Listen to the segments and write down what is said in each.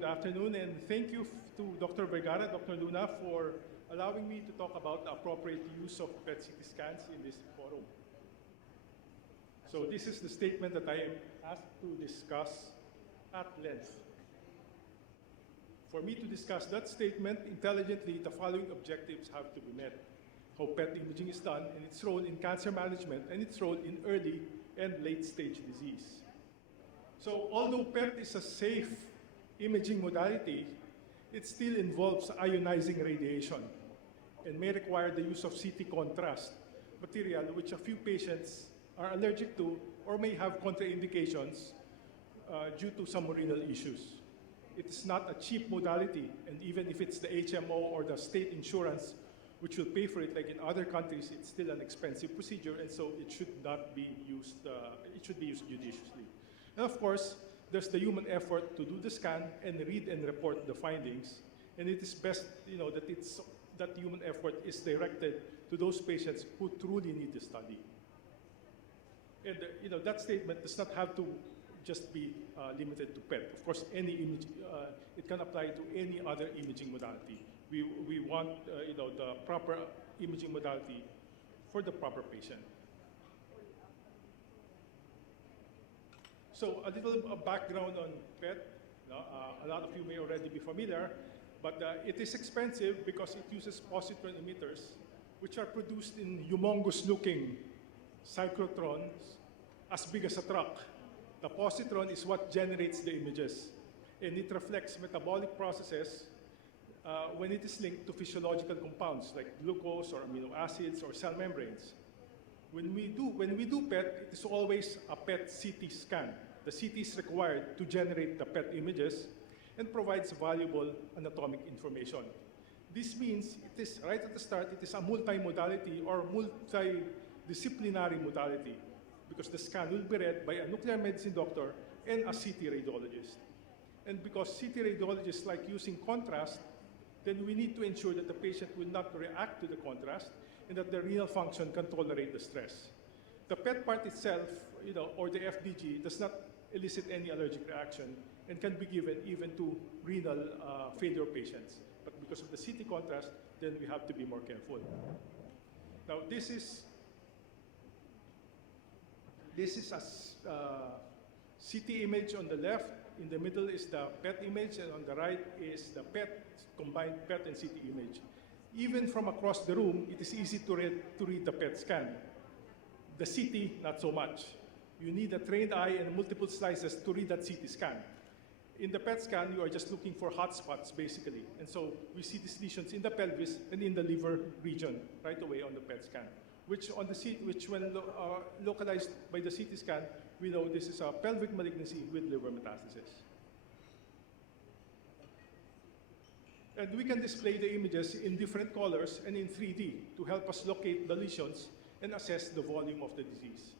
good afternoon, and thank you to Dr. Vergara, Dr. Luna, for allowing me to talk about the appropriate use of PET-CT scans in this forum. So this is the statement that I am asked to discuss at length. For me to discuss that statement intelligently, the following objectives have to be met. How PET imaging is done, and its role in cancer management, and its role in early and late-stage disease. So although PET is a safe imaging modality, it still involves ionizing radiation and may require the use of CT contrast material, which a few patients are allergic to or may have contraindications due to some renal issues. It is not a cheap modality, and even if it's the HMO or the state insurance which will pay for it, like in other countries, it's still an expensive procedure, and so it should not be used, it should be used judiciously. And of course, there's the human effort to do the scan and read and report the findings, and it is best, that human effort is directed to those patients who truly need the study. And that statement does not have to just be limited to PET. Of course, any image, it can apply to any other imaging modality. We want the proper imaging modality for the proper patient. So a little background on PET. A lot of you may already be familiar, but it is expensive because it uses positron emitters, which are produced in humongous-looking cyclotrons as big as a truck. The positron is what generates the images, and it reflects metabolic processes when it is linked to physiological compounds like glucose or amino acids or cell membranes. When we do PET, it is always a PET-CT scan. The CT is required to generate the PET images and provides valuable anatomic information. This means it is, right at the start, it is a multi-modality or multidisciplinary modality, because the scan will be read by a nuclear medicine doctor and a CT radiologist. And because CT radiologists like using contrast, then we need to ensure that the patient will not react to the contrast and that the renal function can tolerate the stress. The PET part itself, or the FDG, does not elicit any allergic reaction and can be given even to renal failure patients. But because of the CT contrast, then we have to be more careful. Now, this is a CT image on the left. In the middle is the PET image, and on the right is the combined PET and CT image. Even from across the room, it is easy to read the PET scan. The CT, not so much. You need a trained eye and multiple slices to read that CT scan. In the PET scan, you are just looking for hot spots, basically. And so we see these lesions in the pelvis and in the liver region right away on the PET scan, which when localized by the CT scan, we know this is a pelvic malignancy with liver metastasis. And we can display the images in different colors and in 3D to help us locate the lesions and assess the volume of the disease.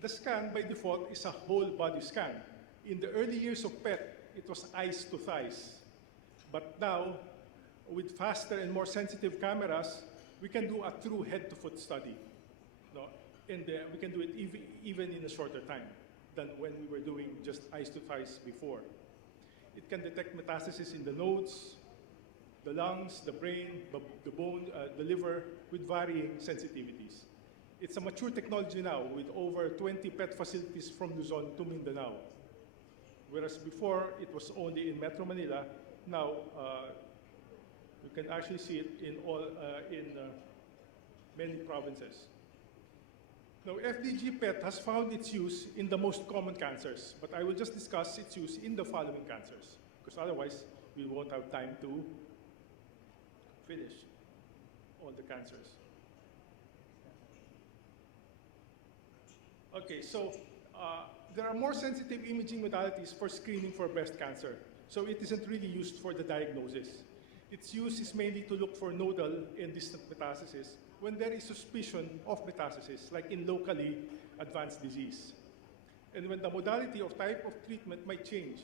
The scan, by default, is a whole body scan. In the early years of PET, it was eyes to thighs. But now, with faster and more sensitive cameras, we can do a true head-to-foot study. And we can do it even in a shorter time than when we were doing just eyes to thighs before. It can detect metastases in the nodes, the lungs, the brain, the bone, the liver, with varying sensitivities. It's a mature technology now with over 20 PET facilities from Luzon to Mindanao. Whereas before, it was only in Metro Manila. Now, you can actually see it in many provinces. Now, FDG PET has found its use in the most common cancers, but I will just discuss its use in the following cancers, because otherwise we won't have time to finish all the cancers. Okay, so there are more sensitive imaging modalities for screening for breast cancer, so it isn't really used for the diagnosis. Its use is mainly to look for nodal and distant metastases when there is suspicion of metastasis, like in locally advanced disease. And when the modality or type of treatment might change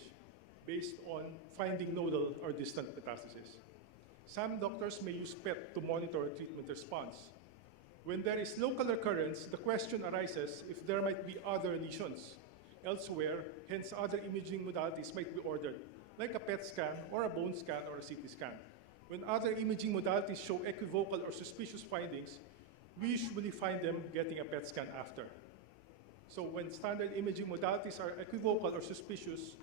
based on finding nodal or distant metastasis. Some doctors may use PET to monitor treatment response. When there is local recurrence, the question arises if there might be other lesions elsewhere, hence other imaging modalities might be ordered, like a PET scan or a bone scan or a CT scan. When other imaging modalities show equivocal or suspicious findings, we usually find them getting a PET scan after. So when standard imaging modalities are equivocal or suspicious,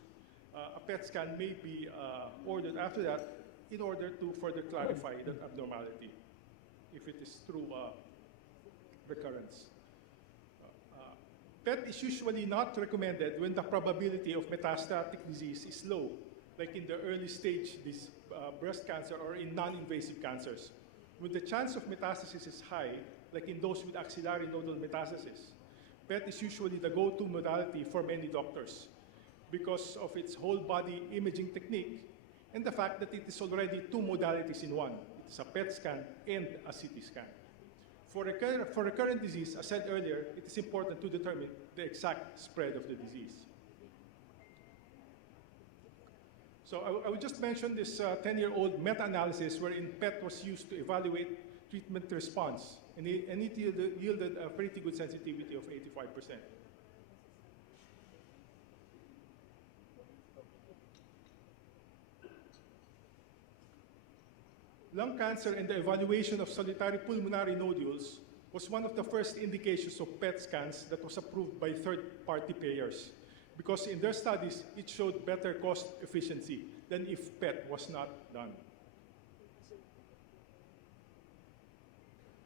a PET scan may be ordered after that in order to further clarify that abnormality, if it is true recurrence. PET is usually not recommended when the probability of metastatic disease is low, like in the early stage breast cancer or in non-invasive cancers. When the chance of metastasis is high, like in those with axillary nodal metastasis, PET is usually the go-to modality for many doctors because of its whole body imaging technique and the fact that it is already two modalities in one. It is a PET scan and a CT scan. For recurrent disease, as said earlier, it is important to determine the exact spread of the disease. So I would just mention this 10-year-old meta-analysis wherein PET was used to evaluate treatment response, and it yielded a pretty good sensitivity of 85%. Lung cancer and the evaluation of solitary pulmonary nodules was one of the first indications of PET scans that was approved by third-party payers, because in their studies, it showed better cost efficiency than if PET was not done.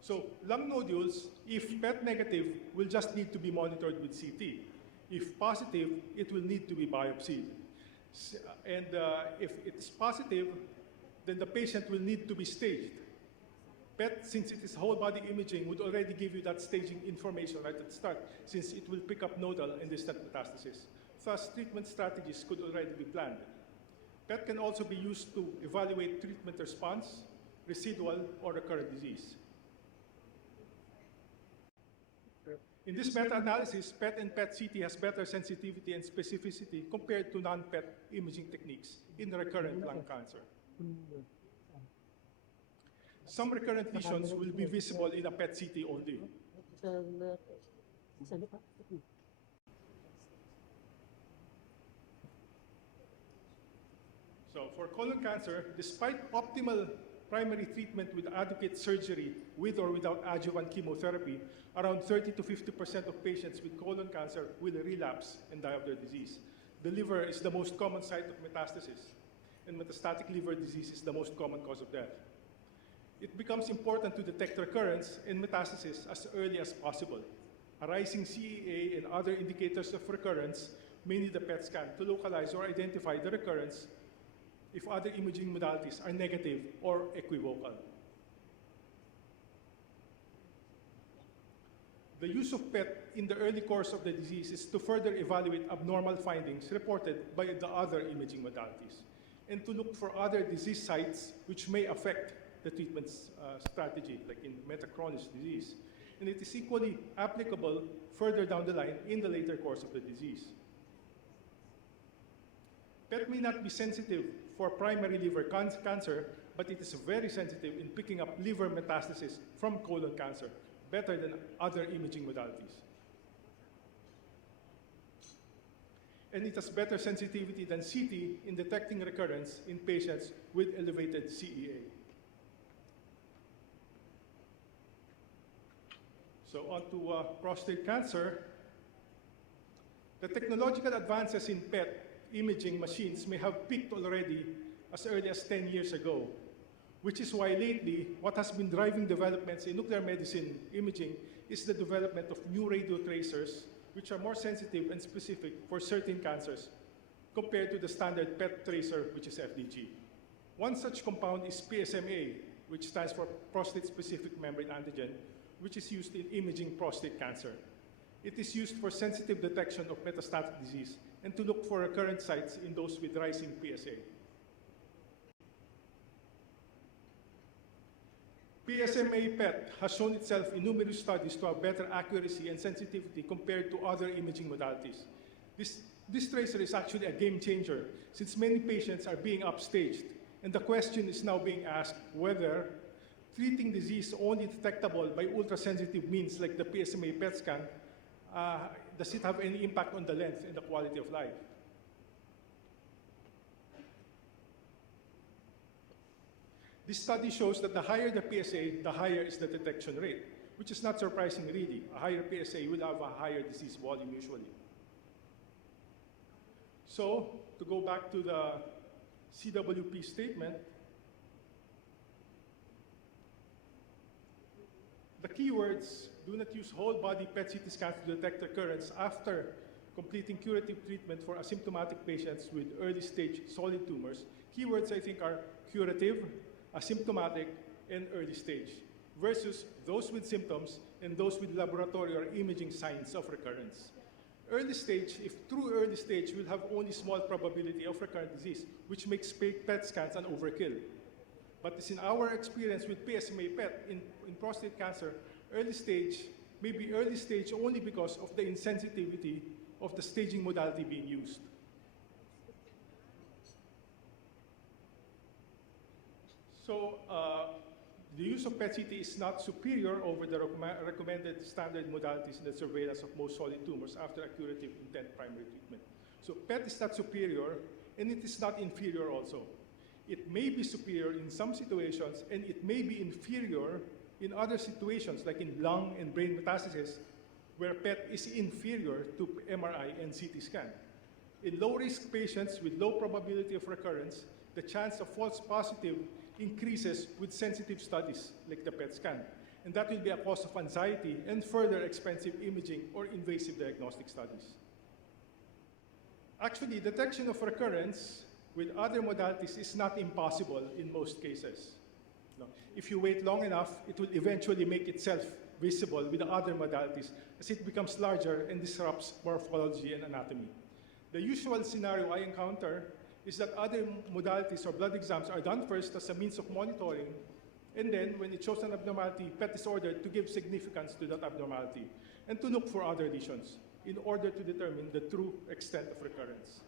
So lung nodules, if PET negative, will just need to be monitored with CT. If positive, it will need to be biopsied. And if it's positive, then the patient will need to be staged. PET, since it is whole body imaging, would already give you that staging information right at the start, since it will pick up nodal and distant metastasis. Thus, treatment strategies could already be planned. PET can also be used to evaluate treatment response, residual, or recurrent disease. In this meta-analysis, PET and PET-CT has better sensitivity and specificity compared to non-PET imaging techniques in recurrent lung cancer. Some recurrent lesions will be visible in a PET-CT only. So for colon cancer, despite optimal primary treatment with adequate surgery with or without adjuvant chemotherapy, around 30 to 50% of patients with colon cancer will relapse and die of their disease. The liver is the most common site of metastasis, and metastatic liver disease is the most common cause of death. It becomes important to detect recurrence and metastasis as early as possible. A rising CEA and other indicators of recurrence may need a PET scan to localize or identify the recurrence if other imaging modalities are negative or equivocal. The use of PET in the early course of the disease is to further evaluate abnormal findings reported by the other imaging modalities, and to look for other disease sites which may affect the treatment strategy, like in metachronous disease. And it is equally applicable further down the line in the later course of the disease. PET may not be sensitive for primary liver cancer, but it is very sensitive in picking up liver metastasis from colon cancer, better than other imaging modalities. And it has better sensitivity than CT in detecting recurrence in patients with elevated CEA. So on to prostate cancer. The technological advances in PET imaging machines may have peaked already as early as 10 years ago, which is why lately what has been driving developments in nuclear medicine imaging is the development of new radiotracers, which are more sensitive and specific for certain cancers compared to the standard PET tracer, which is FDG. One such compound is PSMA, which stands for prostate-specific membrane antigen, which is used in imaging prostate cancer. It is used for sensitive detection of metastatic disease and to look for recurrent sites in those with rising PSA. PSMA PET has shown itself in numerous studies to have better accuracy and sensitivity compared to other imaging modalities. This tracer is actually a game changer, since many patients are being upstaged, and the question is now being asked whether treating disease only detectable by ultrasensitive means like the PSMA PET scan does it have any impact on the length and the quality of life? This study shows that the higher the PSA, the higher is the detection rate, which is not surprising really. A higher PSA will have a higher disease volume usually. So, to go back to the CWP statement, the keywords: do not use whole body PET-CT scans to detect recurrence after completing curative treatment for asymptomatic patients with early stage solid tumors. Keywords I think are curative, asymptomatic, and early stage, versus those with symptoms and those with laboratory or imaging signs of recurrence. Early stage, if true early stage, will have only small probability of recurrent disease, which makes PET scans an overkill. But as in our experience with PSMA PET in prostate cancer, early stage may be early stage only because of the insensitivity of the staging modality being used. So the use of PET-CT is not superior over the recommended standard modalities in the surveillance of most solid tumors after a curative intent primary treatment. So PET is not superior, and it is not inferior also. It may be superior in some situations, and it may be inferior in other situations, like in lung and brain metastasis, where PET is inferior to MRI and CT scan. In low-risk patients with low probability of recurrence, the chance of false positive increases with sensitive studies like the PET scan. And that will be a cause of anxiety and further expensive imaging or invasive diagnostic studies. Actually, detection of recurrence with other modalities is not impossible in most cases. No. If you wait long enough, it will eventually make itself visible with the other modalities as it becomes larger and disrupts morphology and anatomy. The usual scenario I encounter is that other modalities or blood exams are done first as a means of monitoring, and then when it shows an abnormality, PET is ordered to give significance to that abnormality and to look for other lesions in order to determine the true extent of recurrence.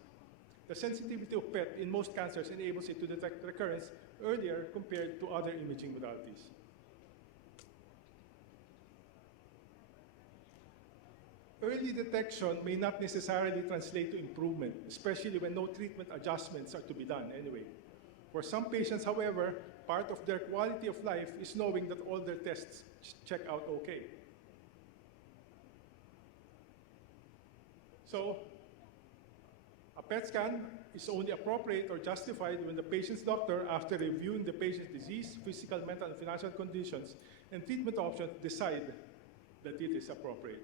The sensitivity of PET in most cancers enables it to detect recurrence earlier compared to other imaging modalities. Early detection may not necessarily translate to improvement, especially when no treatment adjustments are to be done anyway. For some patients, however, part of their quality of life is knowing that all their tests check out okay. So, a PET scan is only appropriate or justified when the patient's doctor, after reviewing the patient's disease, physical, mental, and financial conditions, and treatment options, decide that it is appropriate.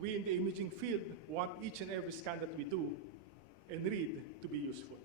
We in the imaging field want each and every scan that we do and read to be useful.